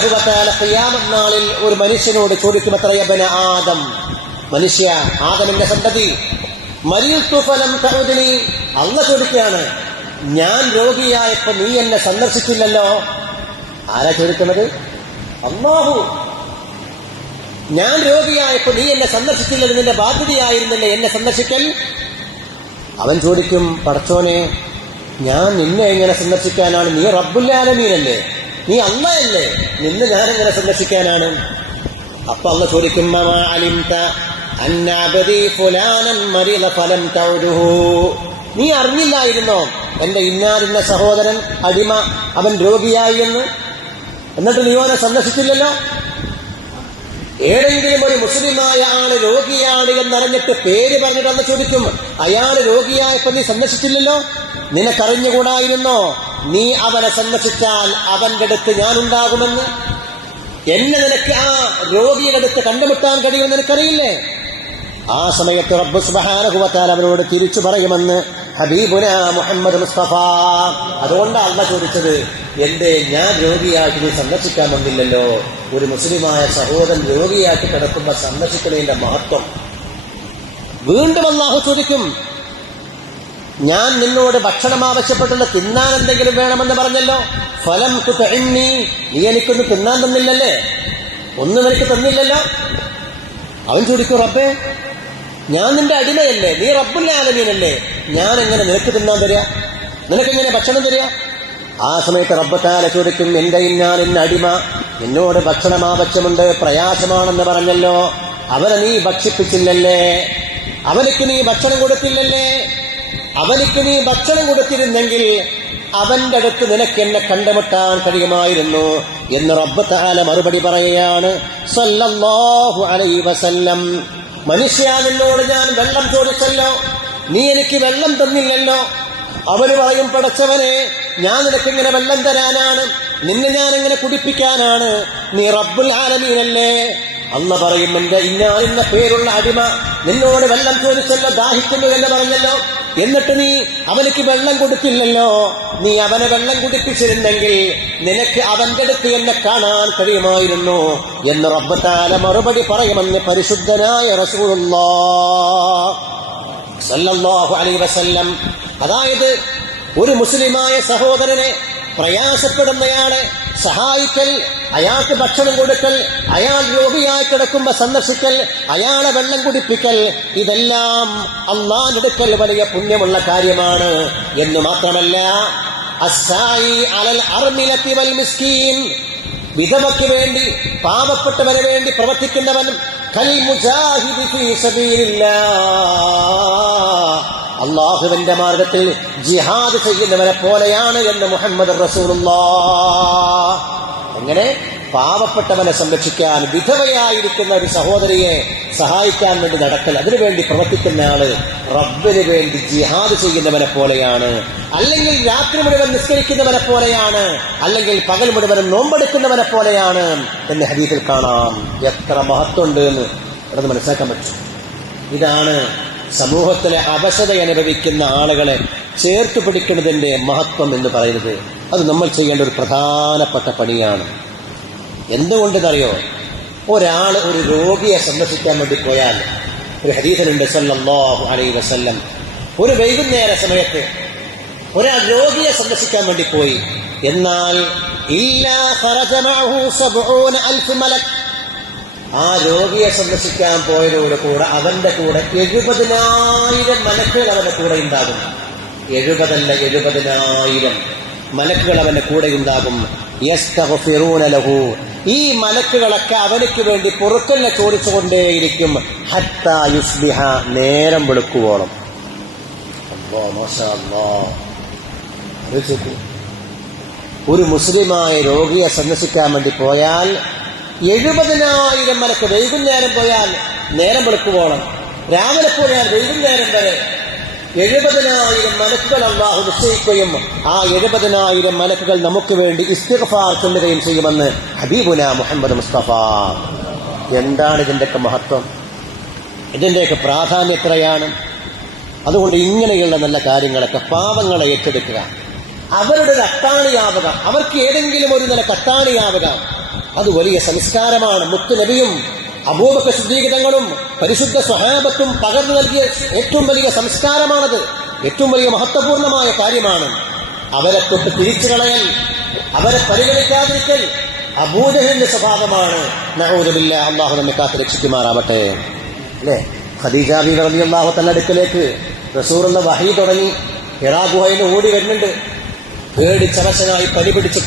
ഖിയാമത്ത് നാളിൽ ഒരു മനുഷ്യനോട് ചോദിക്കും, എത്രയബന ആദം, മനുഷ്യ ആദമിന്റെ സന്തതി, മരീതു ഫലം തഉദ്നി, അല്ലാഹു ചോദിക്കുകയാണ്, ഞാൻ രോഗിയായപ്പോ നീ എന്നെ സന്ദർശിച്ചില്ലല്ലോ. ആരാ ചോദിക്കുന്നത്? അല്ലാഹു. ഞാൻ രോഗിയായപ്പോ നീ എന്നെ സന്ദർശിച്ചില്ലല്ലോ, നിന്റെ ബാധ്യതയായിരുന്നില്ലേ എന്നെ സന്ദർശിക്കൽ. അവൻ ചോദിക്കും, പടച്ചോനെ, ഞാൻ നിന്നെ എങ്ങനെ സന്ദർശിക്കാനാണ്? നീ റബ്ബുൽ ആലമീനല്ലേ, നീ അല്ലാഹല്ലേ, നിന്നെ ഞാൻ എങ്ങനെ സന്ദർശിക്കാനാണ്? അപ്പൊ അല്ലാഹു ചോദിക്കും, മാ അലിംത അന്ന അബ്ദി ഫുലാനൻ മരിള ഫലം തഉദുഹു, നീ അറിഞ്ഞില്ലായിരുന്നോ എന്റെ ഇന്നാലിന്ന സഹോദരൻ അടിമ അവൻ രോഗിയായി എന്ന്? എന്നിട്ട് നീ അവനെ സന്ദർശിച്ചില്ലല്ലോ. ഏതെങ്കിലും ഒരു മുസ്ലിമായ ആള് രോഗിയാണ് എന്നറിഞ്ഞിട്ട് പേര് പറഞ്ഞിട്ട് അന്ന് ചോദിക്കും, അയാള് രോഗിയായപ്പോ നീ സന്ദർശിച്ചില്ലല്ലോ, നിനക്കറിഞ്ഞുകൂടായിരുന്നോ നീ അവനെ സന്ദർശിച്ചാൽ അവന്റെ അടുത്ത് ഞാനുണ്ടാകുമെന്ന്? എന്നെ നിനക്ക് ആ രോഗിയുടെ അടുത്ത് കണ്ടുമുട്ടാൻ കഴിയുമെന്ന് നിനക്കറിയില്ലേ? ആ സമയത്ത് റബ്ബ് സുബ്ഹാനഹു വ തആല അവനോട് തിരിച്ചു പറയുമെന്ന് ഹബീബുനാ മുഹമ്മദ് മുസ്തഫ. അതുകൊണ്ടാണ് അല്ലാഹു ചോദിച്ചത്, എന്തേ ഞാൻ രോഗിയായിട്ട് നീ സന്ദർശിക്കാൻ വന്നില്ലല്ലോ? ഒരു മുസ്ലിമായ സഹോദരൻ രോഗിയായിട്ട് കിടക്കുമ്പോ സന്ദർശിക്കുന്നതിന്റെ മഹത്വം. വീണ്ടും അല്ലാഹു ചോദിക്കും, ഞാൻ നിന്നോട് ഭക്ഷണം ആവശ്യപ്പെട്ടുള്ള തിന്നാൻ എന്തെങ്കിലും വേണമെന്ന് പറഞ്ഞല്ലോ, ഫലം തുതഇന്നി, നീ എനിക്കൊന്ന് തിന്നാൻ തന്നില്ലല്ലേ, ഒന്നും എനിക്ക് തന്നില്ലല്ലോ. അവൻ ചോദിക്കും, റബ്ബേ, ഞാൻ നിന്റെ അടിമയല്ലേ, നീ റബ്ബുൽ ആലമീനല്ലേ, ഞാൻ എങ്ങനെ നിനക്ക് തിന്നാൻ തരിക, നിനക്കെങ്ങനെ ഭക്ഷണം തരിക? ആ സമയത്ത് റബ്ബ് തആല ചോദിക്കും, എന്റെ ഇന്ന അടിമ നിന്നോട് ഭക്ഷണം ആവശ്യമുണ്ട്, പ്രയാസമാണെന്ന് പറഞ്ഞല്ലോ, അവനെ നീ ഭക്ഷിപ്പിച്ചില്ലല്ലേ, അവനിക്ക് നീ ഭക്ഷണം കൊടുത്തില്ലല്ലേ? അവനിക്ക് നീ ഭക്ഷണം കൊടുത്തിരുന്നെങ്കിൽ അവന്റെ അടുത്ത് നിനക്ക് എന്നെ കണ്ടുമുട്ടാൻ കഴിയുമായിരുന്നു എന്ന് റബ്ബ് തആല മറുപടി പറയുകയാണ്. സല്ലല്ലാഹു അലൈഹി വസല്ലം, മനുഷ്യ, നിന്നോട് ഞാൻ വെള്ളം ചോദിച്ചല്ലോ, നീ എനിക്ക് വെള്ളം തന്നില്ലല്ലോ. അവന് പറയും, പടച്ചവനെ, ഞാൻ നിനക്കിങ്ങനെ വെള്ളം തരാനാണ്, നിന്നെ ഞാൻ എങ്ങനെ കുടിപ്പിക്കാനാണ്? നീ റബ്ബുൽ ആലമീനല്ലേ. അല്ലാഹു പറയും, എന്റെ ഇന്ന പേരുള്ള അടിമ നിന്നോട് വെള്ളം ചോദിച്ചല്ലോ, ദാഹിക്കുന്നു എന്ന് പറഞ്ഞല്ലോ, എന്നിട്ട് നീ അവനക്ക് വെള്ളം കൊടുത്തില്ലല്ലോ. നീ അവനെ വെള്ളം കുടിപ്പിച്ചിരുന്നെങ്കിൽ നിനക്ക് അവന്റെ അടുത്ത് എന്നെ കാണാൻ കഴിയുമായിരുന്നു എന്ന് റബ്ബ് തആല മറുപടി പറയുമെന്ന് പരിശുദ്ധനായ റസൂലുള്ളാഹ് സല്ലല്ലാഹു അലൈഹി വസല്ലം. അതായത് ഒരു മുസ്ലിമായ സഹോദരനെ, പ്രയാസപ്പെടുന്നയാളെ സഹായിക്കൽ, അയാൾക്ക് ഭക്ഷണം കൊടുക്കൽ, അയാൾ രോഗിയായി കിടക്കുമ്പോ സന്ദർശിക്കൽ, അയാളെ വെള്ളം കുടിപ്പിക്കൽ, ഇതെല്ലാം അല്ലാഹുവിന്റെ അടുക്കൽ വലിയ പുണ്യമുള്ള കാര്യമാണ് എന്ന് മാത്രമല്ല, അസ്സായി അലൽ അർമിലത്തി വൽ മിസ്കീൻ, വിധവയ്ക്ക് വേണ്ടി, പാവപ്പെട്ടവന് വേണ്ടി പ്രവർത്തിക്കുന്നവൻ, കൽ മുജാഹിദി ഫീ സബീലില്ലാഹ്, അള്ളാഹുവിന്റെ മാർഗത്തിൽ ജിഹാദ് ചെയ്യുന്നവരെ പോലെയാണ് എന്ന് മുഹമ്മദ് റസൂലുള്ളാഹ്. എങ്ങനെ? പാവപ്പെട്ടവനെ സംരക്ഷിക്കാൻ, വിധവയായിരിക്കുന്ന ഒരു സഹോദരിയെ സഹായിക്കാൻ വേണ്ടി നടക്കൽ, അതിനുവേണ്ടി പ്രവർത്തിക്കുന്ന ആള് റബ്ബിന് വേണ്ടി ജിഹാദ് ചെയ്യുന്നവനെ പോലെയാണ്. അല്ലെങ്കിൽ രാത്രി മുഴുവൻ നിസ്കരിക്കുന്നവനെ പോലെയാണ്, അല്ലെങ്കിൽ പകൽ മുഴുവൻ നോമ്പെടുക്കുന്നവനെ പോലെയാണ് എന്ന് ഹദീസിൽ കാണാം. എത്ര മഹത്വമുണ്ട് എന്ന് അത് മനസ്സിലാക്കാൻ പറ്റും. ഇതാണ് സമൂഹത്തിലെ അവശത അനുഭവിക്കുന്ന ആളുകളെ ചേർത്ത് പിടിക്കുന്നതിന്റെ മഹത്വം എന്ന് പറയുന്നത്. അത് നമ്മൾ ചെയ്യേണ്ട ഒരു പ്രധാനപ്പെട്ട പണിയാണ്. എന്തുകൊണ്ടെന്നറിയോ? ഒരാൾ ഒരു രോഗിയെ സന്ദർശിക്കാൻ വേണ്ടി പോയാൽ, ഒരു ഹദീസിലുണ്ട് സല്ലല്ലാഹു അലൈഹി വസല്ലം, ഒരു വൈകുന്നേര സമയത്ത് ഒരാൾ രോഗിയെ സന്ദർശിക്കാൻ വേണ്ടി പോയി, എന്നാൽ ഇല്ലാ ഖറജ മഅഹു 70,000 മലക്, ആ രോഗിയെ സന്ദർശിക്കാൻ പോയതോട് കൂടെ അവന്റെ കൂടെ 70,000 മലക്കുകൾ അവന്റെ കൂടെ ഉണ്ടാകും. 70,000 മലക്കുകൾ അവന്റെ കൂടെ ഉണ്ടാകും. യസ്തഗ്ഫിറൂന ലഹു, ഈ മലക്കുകളൊക്കെ അവനക്ക് വേണ്ടി പൊറുക്കലിനെ ചോദിച്ചുകൊണ്ടേയിരിക്കും. ഹത്താ യുസ്ബിഹ, നേരം വെളുക്കുവോളം. അല്ലാഹു മാഷാ അല്ലാഹ്. ഒരു മുസ്ലിമായ രോഗിയെ സന്ദർശിക്കാൻ വേണ്ടി പോയാൽ 70,000 മലക്ക്, വൈകുന്നേരം പോയാൽ നേരം വെളുക്കുവോളം, രാവിലെ പോയാൽ വൈകുന്നേരം വരെ 70,000 മലക്കുകൾ അല്ലാഹു നിശ്ചയിക്കുകയും ആ 70,000 മലക്കുകൾ നമുക്ക് വേണ്ടി ഇസ്തിഗ്ഫാർ ചൊല്ലുകയും ചെയ്യുമെന്ന് ഹബീബുനാ മുഹമ്മദ് മുസ്തഫ. എന്താണ് ഇതിന്റെയൊക്കെ മഹത്വം, ഇതിന്റെയൊക്കെ പ്രാധാന്യം എത്രയാണ്? അതുകൊണ്ട് ഇങ്ങനെയുള്ള നല്ല കാര്യങ്ങളൊക്കെ പാവങ്ങളെ ഏറ്റെടുക്കുക, അവരുടെ ഒരു അത്താണിയാവുക, അവർക്ക് ഏതെങ്കിലും ഒരു നില കത്താണിയാവുക. അത് വലിയ സംസ്കാരമാണ്. മുത്തുനബിയും അബൂബക്കർ സിദ്ദീഖ് തങ്ങളും പരിശുദ്ധ സ്വഹാബത്തും പകർന്നു നൽകിയ ഏറ്റവും വലിയ സംസ്കാരമാണത്. ഏറ്റവും വലിയ മഹത്വപൂർണമായ കാര്യമാണ്. അവരെ തൊട്ട് തിരിച്ചു കളയൽ, അവരെ പരിഗണിക്കാതിരിക്കൽ അബൂജഹലിന്റെ സ്വഭാവമാണ്. നഊദു ബില്ലാഹ്, അല്ലാഹു നമ്മെ കാത്ത് രക്ഷിക്കുമാറാവട്ടെ. അല്ലേ, ഖദീജ ബീവി റളിയല്ലാഹു തആല അടുക്കലേക്ക് റസൂലുള്ള വഹി തുടങ്ങി ഹിറാ ഗുഹയിൽ ഓടി വരുന്നുണ്ട്. പേടിച്ചവശനായി പനി പിടിച്ച്